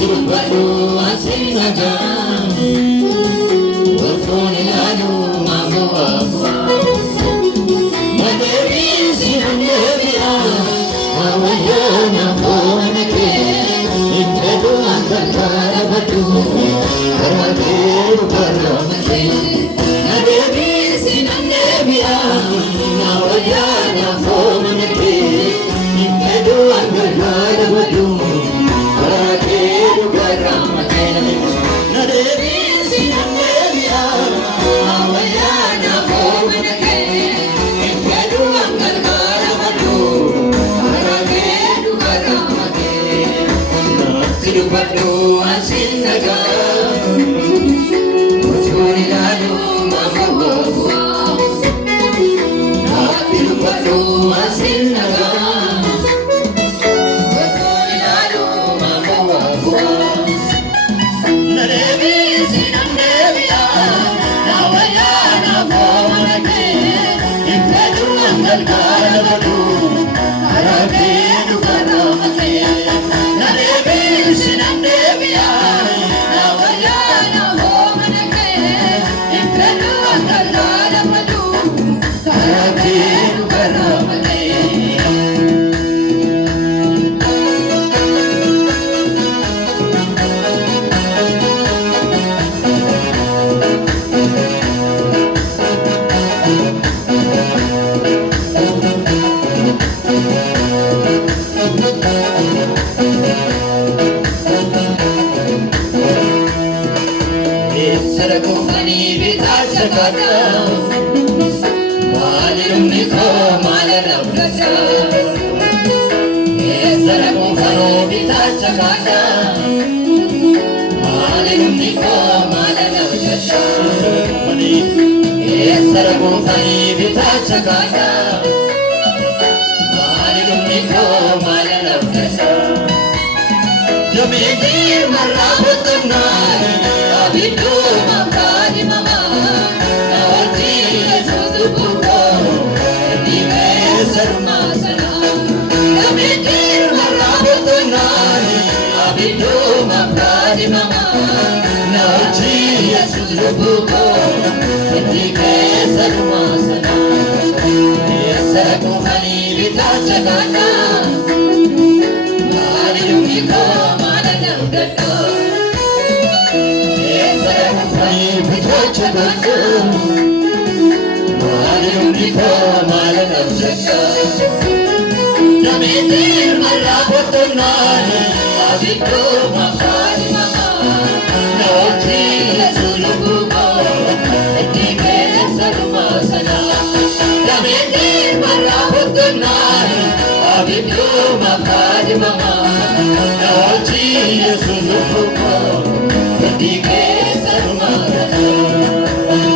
dubbadhu asin nagaa warroon ilaalu maafu waafu nadeebiisi nandeebi'a waawwayyoo namoonni kee iddoo angargaara badhu karaa kee dhugarrooma kee nadeebiisi nandeebi'a waawwayyoo namoonni kee iddoo angargaara badhu dubbadhu asin nagaa warroon ilaalu maafu waafu naatti dubbadhu asin nagaa warroon ilaalu maafu waafu nadeebiisi nandeebi'a naawayyaa naafoo kee iddoo angargaara badhu karaa kee dhugarrooma kee nadeebiisi nandeebi'a naawayyaa naafoo kee iddoo angargaara badhu karaa kee dhugarrooma kee Sarakufani bitaacha kaata maalumni koo maala rakkata sarakufani bitaacha kaata maalumni koo maala rakkata sarakufani bitaacha kaata maalumni koo maala rakkata jamii marraa boqonnaa abidoo makaani mama naawwati yesuusu buukoo dhiibee sarumaa sana namni marraa boqonnaani abidoo makaani mama naawwati yesuusu buukoo dhiibee sarumaa sana sarakufanii bitaacha kaata maali dhumikoo maala dargadhoo bitaacha kaata maalumni koo maala rakkata namni marraa boqonnaani abidoo makaani mama naawwati yesuusu buukoo dhiibee sarumaa sana namni marraa boqonnaani abidoo makaani mama naawwati yesuusu buukoo dhiibee sarumaa sana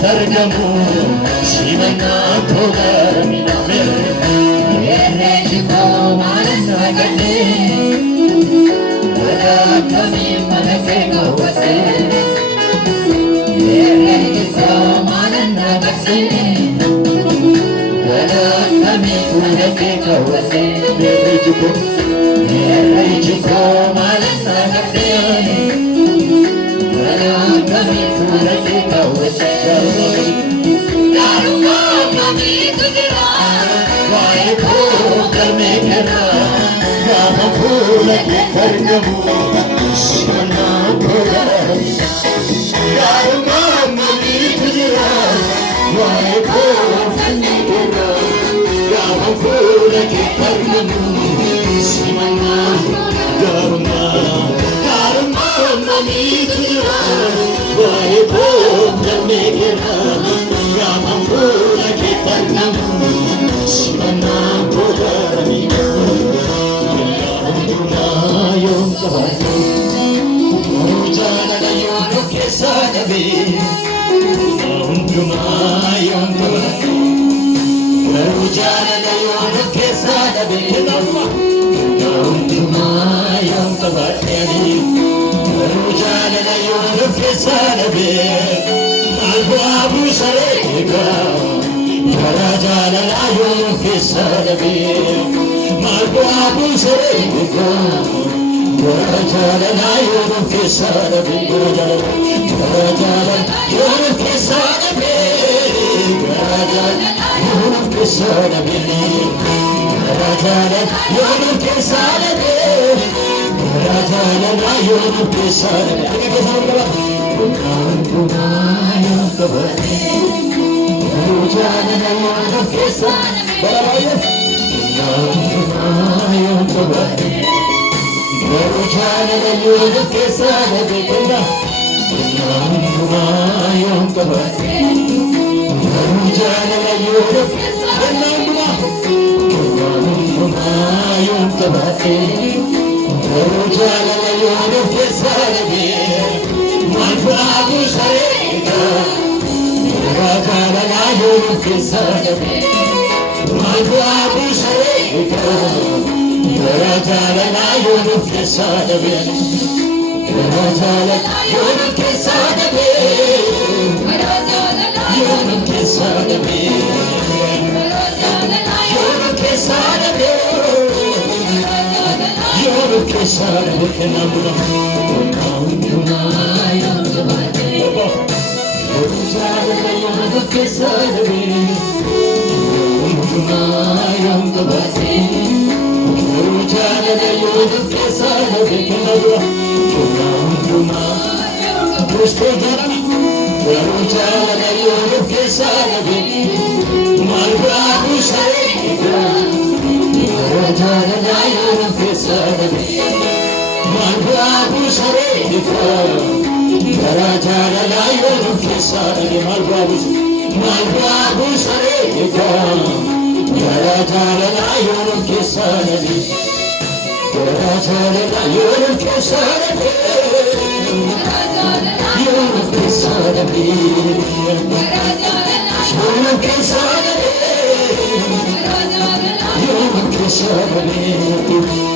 Sargamu simana kogaramina mere jiko malan ragate wala kami manake gawate mere jiko malan ragate wala kami manake gawate mere jiko malan ragate wala kami manake gawate fuula kee argamu simannaa koodhaan gaarummaan mamiitu jira waa'ee koo fanneera gaafa fuula kee argamu simannaa gaarummaan mamiitu jira waa'ee koo fanneera gaafa fuula kee argamu simannaa koodhaan Yom kabate, ujala yom kesadabe. Unduma yom kabate, ujala yom kesadabe. Unduma yom kabate, ujala yom kesadabe. Albu abu sarega, karajala yom kesadabe. Albu abu sarega. Garajala yom kesadabe, garajala yom kesadabe, garajala yom kesadabe, garajala yom kesadabe, garajala yom kesadabe. Kantuna yom kabate, garajala yom kesadabe, kantuna yom kabate. Garujala yom kesadabe, Nanduma yom kabate. Garujala yom kesadabe, Nanduma yom kabate. Garujala yom kesadabe, Malbu abu sarega. Garujala yom kesadabe, Malbu abu sarega. Garajala yom kesadabe, garajala yom kesadabe, yom kesadabe, yom kesadabe, yom kesadabe. Kenamuna kantuna yom kabate, garajala yom kesadabe, kantuna yom kabate. Garujala yom kesadabe, Nanduma Garujala yom kesadabe, Malbu abu sarega. Garajala yom kesadabe, Malbu abu sarega. Garajala yom kesadabe, Malbu abu sarega. Garajala yom kesadabe, garajala yom kesadabe, yom kesadabe, yom kesadabe, yom kesadabe.